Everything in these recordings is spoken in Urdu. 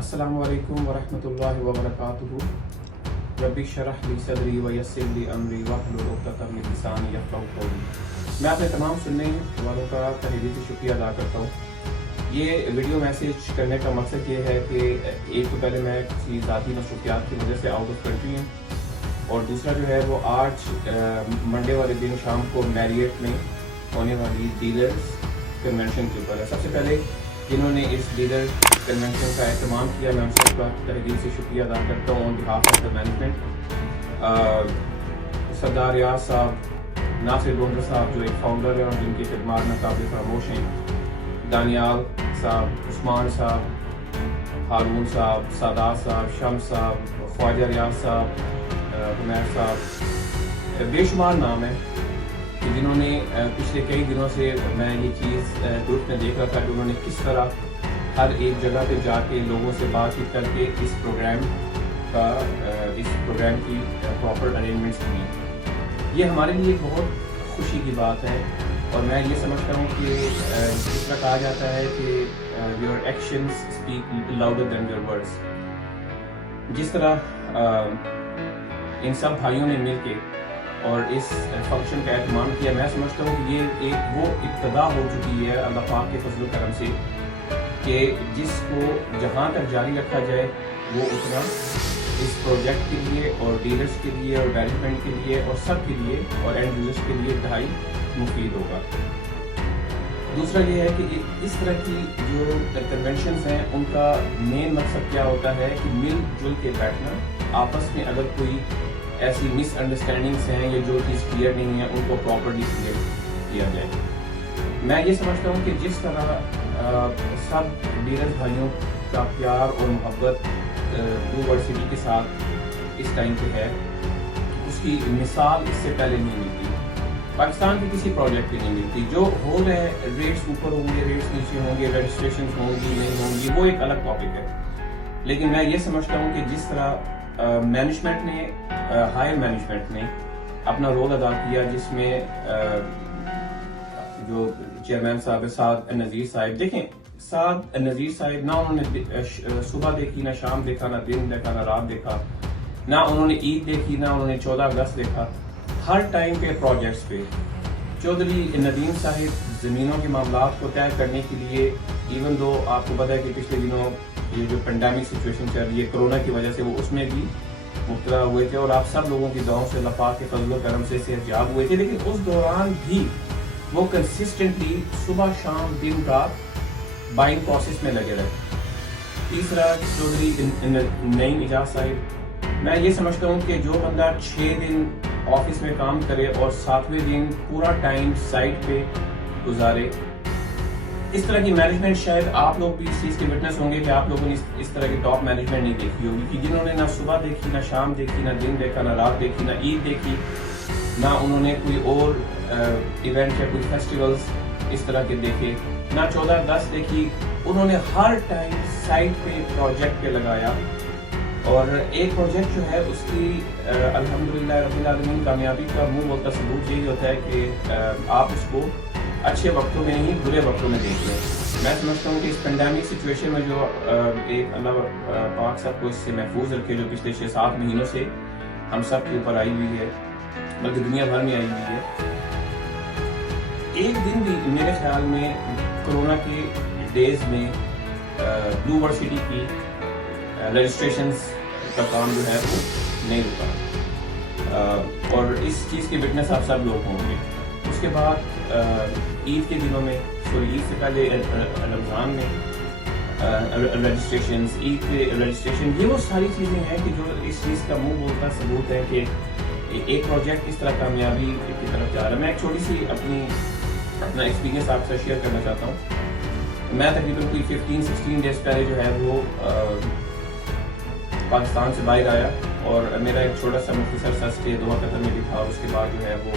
السلام علیکم ورحمۃ اللہ وبرکاتہ. ربی اشرح لی صدری ویسر لی امری واحلل عقدۃ من لسانی یفقہوا قولی. میں اپنے تمام سننے والوں کا تہہ دل سے شکریہ ادا کرتا ہوں. یہ ویڈیو میسیج کرنے کا مقصد یہ ہے کہ ایک تو پہلے میں کسی ذاتی مصروفیات کی وجہ سے آؤٹ آف کنٹری ہوں، اور دوسرا جو ہے وہ آج منڈے والے دن شام کو میریٹ میں ہونے والی ڈیلرز کنونشن کے اوپر ہے. سب سے پہلے جنہوں نے اس ڈیلر کنونشن کا اہتمام کیا، میں ان سب کا تہہ دل سے شکریہ ادا کرتا ہوں. آن بہاف آف دا مینجمنٹ، سردار ریاض صاحب، ناصر گونڈر صاحب جو ایک فاؤنڈر ہیں اور جن کی خدمات میں قابل فراموش ہیں، دانیال صاحب، عثمان صاحب، ہارون صاحب، سادات صاحب، شمس صاحب، خواجہ ریاض صاحب، عمیر صاحب، بے شمار نام ہیں کہ جنہوں نے پچھلے کئی دنوں سے میں یہ چیز گروپ میں دیکھ رہا تھا کہ انہوں نے کس طرح ہر ایک جگہ پہ جا کے لوگوں سے بات چیت کر کے اس پروگرام کی پراپر ارینجمنٹس کی. یہ ہمارے لیے ایک بہت خوشی کی بات ہے، اور میں یہ سمجھتا ہوں کہ جس طرح کہا جاتا ہے کہ your actions speak louder than your words. جس طرح ان سب بھائیوں نے مل کے اور اس فنکشن کا اہتمام کیا، میں سمجھتا ہوں کہ یہ ایک وہ ابتدا ہو چکی ہے اللہ پاک کے فضل و کرم سے کہ جس کو جہاں تک جاری رکھا جائے وہ اتنا اس پروجیکٹ کے لیے اور ڈیلرز کے لیے اور مینجمنٹ کے لیے اور سب کے لیے اور اینڈ یوزرز کے لیے انتہائی مفید ہوگا. دوسرا یہ ہے کہ اس طرح کی جو کنونشنز ہیں ان کا مین مقصد کیا ہوتا ہے کہ مل جل کے بیٹھنا، آپس میں اگر کوئی ایسی مس انڈرسٹینڈنگس ہیں یا جو چیز کلیئر نہیں ہے ان کو پراپرلی کلیئر کیا جائے. میں یہ سمجھتا ہوں کہ جس طرح سب ڈیلرز بھائیوں کا پیار اور محبت بلو ورلڈ سٹی کے ساتھ اس ٹائم پہ ہے، اس کی مثال اس سے پہلے نہیں ملتی، پاکستان کے کسی پروجیکٹ پہ نہیں ملتی. جو ہو رہے ہیں ریٹس اوپر ہوں گے، ریٹس نیچے ہوں گے، رجسٹریشنز ہوں گی نہیں ہوں گی، وہ ایک الگ ٹاپک ہے. لیکن میں یہ سمجھتا ہوں کہ جس طرح مینجمنٹ نے ہائر مینجمنٹ نے اپنا رول ادا کیا، جس میں جو چیئرمین صاحب سعد نذیر صاحب، دیکھیں سعد نذیر صاحب نہ انہوں نے صبح دیکھی، نہ شام دیکھا، نہ دن دیکھا، نہ رات دیکھا، نہ انہوں نے عید دیکھی، نہ انہوں نے 14 اگست دیکھا. ہر ٹائم پہ پروجیکٹس پہ چودھری ندیم صاحب زمینوں کے معاملات کو طے کرنے کے لیے، ایون دو آپ کو پتا ہے کہ پچھلے دنوں یہ جو پینڈیمک سچویشن چل رہی ہے کرونا کی وجہ سے، وہ اس میں بھی مبتلا ہوئے تھے اور آپ سب لوگوں کی دعاؤں سے اللہ پاک کے فضل و کرم سے صحت یاب ہوئے تھے. لیکن اس دوران بھی وہ کنسسٹنٹلی صبح شام دن رات بائنگ پروسیس میں لگے رہے. تیسرا چودھری نعیم اجاز صاحب، میں یہ سمجھتا ہوں کہ جو بندہ 6 دن آفس میں کام کرے اور 7ویں دن پورا ٹائم سائٹ پہ گزارے، اس طرح کی مینجمنٹ شاید آپ لوگ بھی اس چیز کے وٹنس ہوں گے کہ آپ لوگوں نے اس طرح کی ٹاپ مینجمنٹ نہیں دیکھی ہوگی کہ جنہوں نے نہ صبح دیکھی، نہ شام دیکھی، نہ دن دیکھا، نہ رات دیکھی، نہ عید دیکھی، نہ انہوں نے کوئی اور ایونٹ یا کوئی فیسٹیولز اس طرح کے دیکھے، نہ 14 اگست دیکھی. انہوں نے ہر ٹائم سائٹ پہ پروجیکٹ پہ لگایا، اور ایک پروجیکٹ جو ہے اس کی الحمدللہ رب العالمین کامیابی کا منہ بولتا ثبوت یہی ہوتا ہے کہ آپ اس کو اچھے وقتوں میں نہیں برے وقتوں میں دیکھ لیں. میں سمجھتا ہوں کہ اس پینڈیمک سچویشن میں جو ایک اللہ پاک سب کو اس سے محفوظ رکھے، جو پچھلے 6-7 مہینوں سے ہم سب کے اوپر آئی ہوئی ہے، بلکہ دنیا بھر میں آئی ہوئی ہے، ایک دن بھی میرے خیال میں کرونا کے ڈیز میں بلو ورلڈ سٹی کی رجسٹریشنز کا کام جو ہے وہ نہیں رکا، اور اس چیز کے وٹنس آپ سب لوگ ہوں گے. اس کے بعد عید کے دنوں میں، عید سے پہلے رمضان میں رجسٹریشنز، عید کے رجسٹریشن، یہ وہ ساری چیزیں ہیں کہ جو اس چیز کا منہ بولتا ثبوت ہے کہ ایک پروجیکٹ کس طرح کامیابی کی طرف جا رہا ہے. میں ایک چھوٹی سی اپنا ایکسپیرینس آپ سے شیئر کرنا چاہتا ہوں. میں تقریباً کوئی 15-16 ڈیز پہلے جو ہے وہ پاکستان سے باہر آیا، اور میرا ایک چھوٹا سا مختصر سا اسٹے دوحہ قطر میں بھی تھا، اور اس کے بعد جو ہے وہ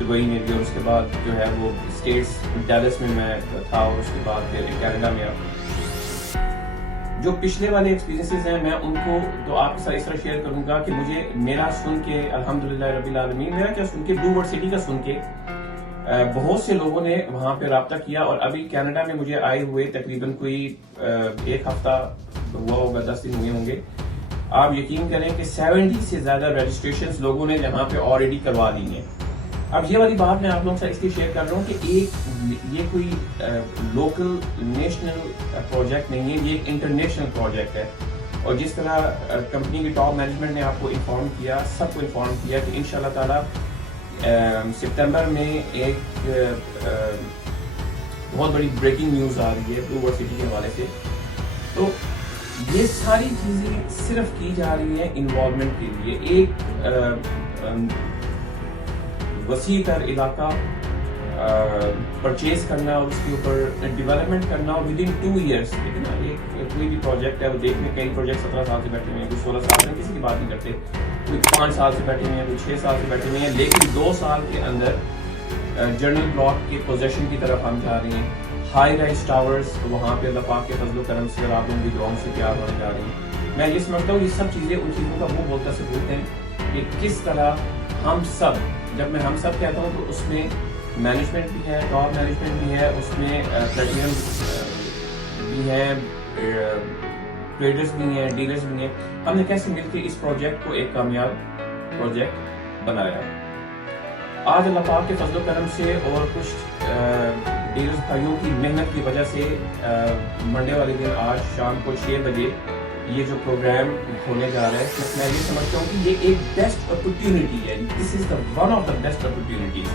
دبئی میں بھی، اور اس کے بعد جو ہے وہ اسٹیٹس ڈیلس میں تھا، اور اس کے بعد پھر کینیڈا میں. جو پچھلے والے ایکسپیرینسز ہیں میں ان کو تو آپ کے ساتھ اس طرح شیئر کروں گا کہ مجھے میرا سن کے الحمدللہ رب العالمین، میرا کیا سن کے بلو ورلڈ سٹی کا سن کے بہت سے لوگوں نے وہاں پہ رابطہ کیا اور ابھی کینیڈا میں مجھے آئے ہوئے تقریباً کوئی 1 ہفتہ ہوا ہوگا، 10 دن ہوئے ہوں گے. آپ یقین کریں کہ 70 سے زیادہ رجسٹریشنز لوگوں نے یہاں پہ آلریڈی کروا لی ہیں. اب یہ والی بات میں آپ لوگوں سے اس لیے شیئر کر رہا ہوں کہ یہ کوئی لوکل نیشنل پروجیکٹ نہیں ہے، یہ ایک انٹرنیشنل پروجیکٹ ہے. اور جس طرح کمپنی کی ٹاپ مینجمنٹ نے آپ کو انفارم کیا، سب کو انفارم کیا کہ انشاءاللہ تعالیٰ سپتمبر میں ایک بہت بڑی بریکنگ نیوز آ رہی ہے بلو ورلڈ سٹی کے حوالے سے. تو یہ ساری چیزیں صرف کی جا رہی ہیں انوالومنٹ کے لیے. ایک وسیع تر علاقہ پرچیز کرنا اور اس کے اوپر ڈیولپمنٹ کرنا ود ان 2 years. ٹھیک ہے نا، ایک کوئی بھی پروجیکٹ ہے وہ دیکھنے، کئی پروجیکٹ 17 سال سے بیٹھے ہوئے ہیں، کوئی 16 سال سے، کسی کی بات نہیں کرتے، کوئی 5 سال سے بیٹھے ہوئے ہیں، کوئی 6 سال سے بیٹھے ہوئے ہیں، لیکن 2 سال کے اندر جنرل بلاک کے پوزیشن کی طرف ہم جا رہے ہیں. ہائی رائز ٹاورز وہاں پہ اللہ پاک کے فضل و کرم سے اور آپ لوگوں کی دعاؤں سے تیار ہونے جا رہی ہیں. میں یہ سمجھتا ہوں یہ سب چیزیں ان چیزوں کا وہ بولتا ثبوت ہیں کہ کس طرح ہم سب، جب میں ہم سب کہتا ہوں تو اس میں مینجمنٹ بھی ہے، ٹاپ مینجمنٹ بھی ہے، اس میں پلیٹینم بھی ہے، ٹریڈرز بھی ہیں، ڈیلرز بھی ہیں. ہم نے کیسے مل کے اس پروجیکٹ کو ایک کامیاب پروجیکٹ بنایا. آج اللہ پاک کے فضل و کرم سے اور کچھ ڈیلرز بھائیوں کی محنت کی وجہ سے منڈے والے دن آج شام کو 6 بجے یہ جو پروگرام ہونے جا رہا ہے، میں یہ سمجھتا ہوں کہ یہ ایک بیسٹ اپرچونٹی ہے. This is one of the best opportunities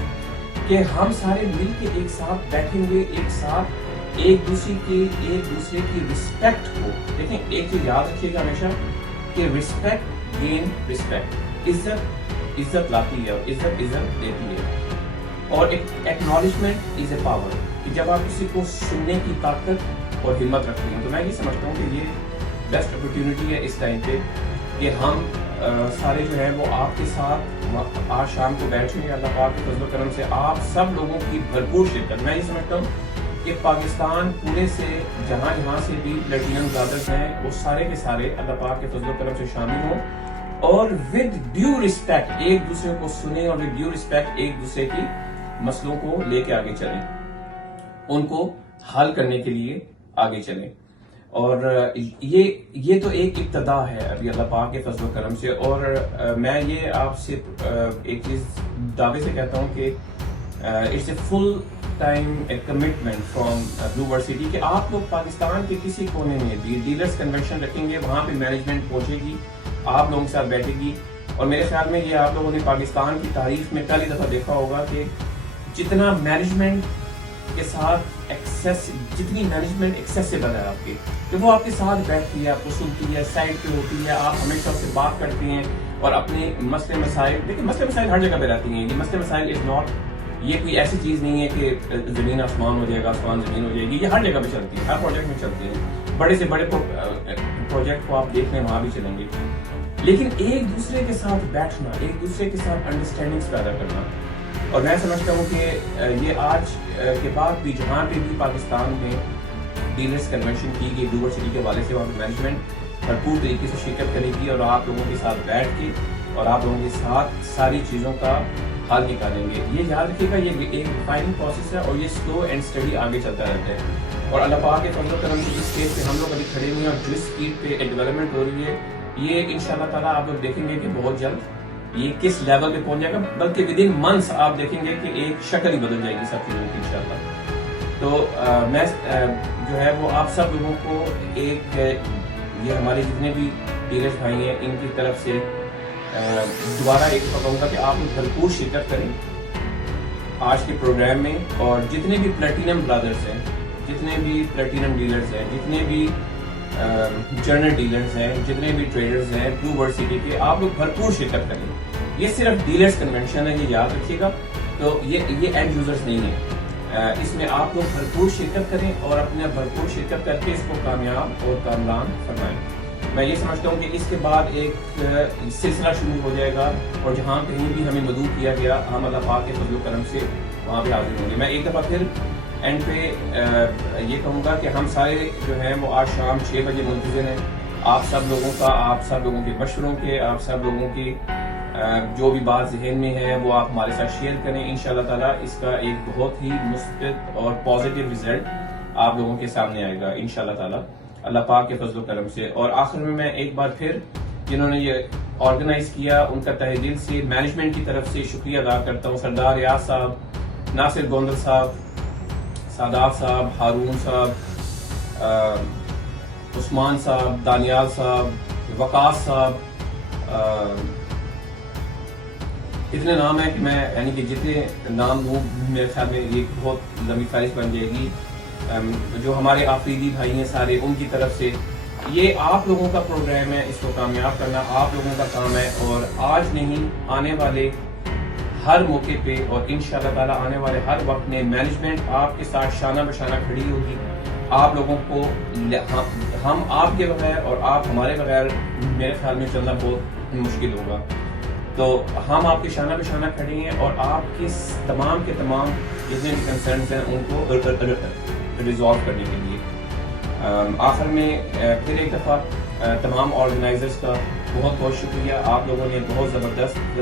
کہ ہم سارے مل کے ایک ساتھ بیٹھیں گے، ایک ساتھ ایک دوسرے کی رسپیکٹ کو. دیکھیں ایک چیز یاد رکھیے گا ہمیشہ کہ رسپیکٹ گین رسپیکٹ، عزت لاتی ہے اور عزت دیتی ہے. اور ایک ایکنالجمنٹ از اے پاور، کہ جب آپ کسی کو سننے کی طاقت اور ہمت رکھتے ہیں. تو میں یہ سمجھتا ہوں کہ یہ بیسٹ اپرچونٹی ہے اس ٹائم پہ کہ ہم سارے جو ہیں وہ آپ کے ساتھ آج شام کو بیٹھیں گے. اللہ پاک کے فضل و کرم سے آپ سب لوگوں کی بھرپور شرکت. میں یہ سمجھتا ہوں کہ پاکستان پورے سے جہاں سے بھی پلیٹینم برادرز ہیں وہ سارے کے سارے اللہ پاک کے فضل و کرم سے شامل ہوں اور ود ڈیو رسپیکٹ ایک دوسرے کو سنیں اور ود ڈیو رسپیکٹ ایک دوسرے کی مسئلوں کو لے کے آگے چلیں، ان کو حل کرنے کے لیے آگے چلیں. اور یہ تو ایک ابتدا ہے ابھی اللہ پاک کے فضل و کرم سے. اور میں یہ آپ سے ایک چیز دعوے سے کہتا ہوں کہ it's a full time commitment from Blue World City کہ آپ لوگ پاکستان کے کسی کونے میں بھی ڈیلرز کنونشن رکھیں گے، وہاں پہ مینجمنٹ پہنچے گی، آپ لوگوں کے ساتھ بیٹھے گی. اور میرے خیال میں یہ آپ لوگوں نے پاکستان کی تاریخ میں پہلی دفعہ دیکھا ہوگا کہ جتنا مینجمنٹ کے ساتھ جتنی مینجمنٹ ایکسیسیبل ہے آپ کی، کہ وہ آپ کے ساتھ بیٹھتی ہے، آپ کو سنتی ہے، سائڈ پہ ہوتی ہے، آپ ہمیشہ سے بات کرتے ہیں اور اپنے مسئلے مسائل. دیکھیں مسئلے مسائل ہر جگہ پہ رہتی ہیں. یہ مسئلے مسائل از ناٹ، یہ کوئی ایسی چیز نہیں ہے کہ زمین آسمان ہو جائے گا، آسمان زمین ہو جائے گی. یہ ہر جگہ پہ چلتی ہے، ہر پروجیکٹ میں چلتی ہے. بڑے سے بڑے پروجیکٹ کو آپ دیکھ لیں وہاں بھی چلیں گے. لیکن ایک دوسرے کے ساتھ بیٹھنا، ایک دوسرے کے ساتھ انڈرسٹینڈنگس پیدا کرنا. اور میں سمجھتا ہوں کہ یہ آج کے بعد بھی جہاں پہ بھی پاکستان میں ڈیلرز کنونشن کی گئی بلو ورلڈ سٹی کے حوالے سے، وہاں پہ مینجمنٹ بھرپور طریقے سے شرکت کرے گی اور آپ لوگوں کے ساتھ بیٹھ کے اور آپ لوگوں کے ساتھ ساری چیزوں کا حل نکالیں گے. یہ یاد رکھیے گا یہ ایک ڈیفائننگ پروسیس ہے اور یہ سلو اینڈ اسٹڈی آگے چلتا رہتا ہے. اور اللہ پاک کے فضل و کرم سے جس اسٹیج پہ ہم لوگ ابھی کھڑے ہوئے ہیں اور جس اسپیڈ پہ ڈیولپمنٹ ہو رہی ہے، یہ انشاءاللہ تعالیٰ آپ لوگ دیکھیں گے کہ بہت جلد یہ کس لیول پہ پہنچ جائے گا، بلکہ ود ان منتھس آپ دیکھیں گے کہ ایک شکل ہی بدل جائے گی سب چیزوں کی انشاءاللہ. تو میں جو ہے وہ آپ سب لوگوں کو ایک یہ ہمارے جتنے بھی ڈیلرز بھائی ہیں ان کی طرف سے دوبارہ ایک کہوں گا کہ آپ بھرپور شرکت کریں آج کے پروگرام میں. اور جتنے بھی پلیٹینم برادرز ہیں، جتنے بھی پلیٹینم ڈیلرز ہیں، جتنے بھی جرنل ڈیلرز ہیں، جتنے بھی ٹریڈرز ہیں بلو ورلڈ سٹی کے، آپ لوگ بھرپور شرکت کریں. یہ صرف ڈیلرز کنونشن ہے، یہ یاد رکھیے گا. تو یہ اینڈ یوزرز نہیں ہے. اس میں آپ لوگ بھرپور شرکت کریں اور اپنے بھرپور شرکت کر کے اس کو کامیاب اور کامران فرمائیں. میں یہ سمجھتا ہوں کہ اس کے بعد ایک سلسلہ شروع ہو جائے گا اور جہاں کہیں بھی ہمیں مدعو کیا گیا ہم اللہ پاک کے فضل و کرم سے وہاں پہ حاضر ہوں گے. میں ایک دفعہ پھر اینڈ پہ یہ کہوں گا کہ ہم سارے جو ہیں وہ آج شام 6 بجے منتظر ہیں آپ سب لوگوں کا، آپ سب لوگوں کے مشوروں کے، آپ سب لوگوں کی جو بھی بات ذہن میں ہے وہ آپ ہمارے ساتھ شیئر کریں. انشاءاللہ تعالیٰ اس کا ایک بہت ہی مثبت اور پازیٹیو رزلٹ آپ لوگوں کے سامنے آئے گا انشاءاللہ تعالیٰ اللہ پاک کے فضل و کرم سے. اور آخر میں ایک بار پھر جنہوں نے یہ آرگنائز کیا ان کا تہ دل سے مینجمنٹ کی طرف سے شکریہ ادا کرتا ہوں. سردار ریاض صاحب، ناصر گوندل صاحب، سادات صاحب، ہارون صاحب، عثمان صاحب، دانیال صاحب، وقاص صاحب، اتنے نام ہیں کہ میں یعنی کہ جتنے نام دوں میرے خیال میں یہ بہت لمبی فہرست بن جائے گی. جو ہمارے آفریدی بھائی ہیں سارے، ان کی طرف سے یہ آپ لوگوں کا پروگرام ہے، اس کو کامیاب کرنا آپ لوگوں کا کام ہے. اور آج نہیں، آنے والے ہر موقع پہ اور انشاءاللہ تعالیٰ آنے والے ہر وقت میں مینجمنٹ آپ کے ساتھ شانہ بشانہ کھڑی ہوگی. آپ لوگوں کو ہم آپ کے بغیر اور آپ ہمارے بغیر میرے خیال میں چلنا بہت مشکل ہوگا. تو ہم آپ کے شانہ بشانہ کھڑے ہیں اور آپ کے تمام کے تمام جتنے بھی کنسرنس ہیں ان کو ریزالو کرنے کے لیے. آخر میں پھر ایک دفعہ تمام آرگنائزرز کا بہت بہت شکریہ. آپ لوگوں نے بہت زبردست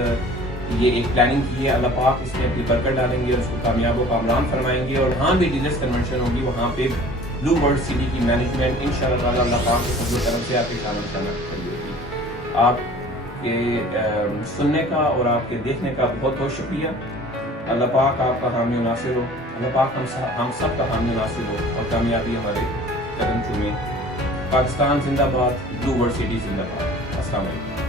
یہ ایک پلاننگ کی ہے. اللہ پاک اس میں اپنی برکت ڈالیں گے اور اس کو کامیاب و کامران فرمائیں گے. اور جہاں بھی ڈیلرز کنونشن ہوگی وہاں پہ بلو ورلڈ سٹی کی مینجمنٹ انشاءاللہ تعالیٰ اللہ پاک کے فضل و کرم سے آپ کے شانہ بشانہ کھڑی ہوگی. آپ کے سننے کا اور آپ کے دیکھنے کا بہت بہت شکریہ. اللہ پاک آپ کا حامی و ناصر ہو. اللہ پاک ہم سب کا حامی و ناصر ہو اور کامیابی ہمارے قدم چومے. پاکستان زندہ باد، بلو ورلڈ سٹی زندہ باد. السلام علیکم.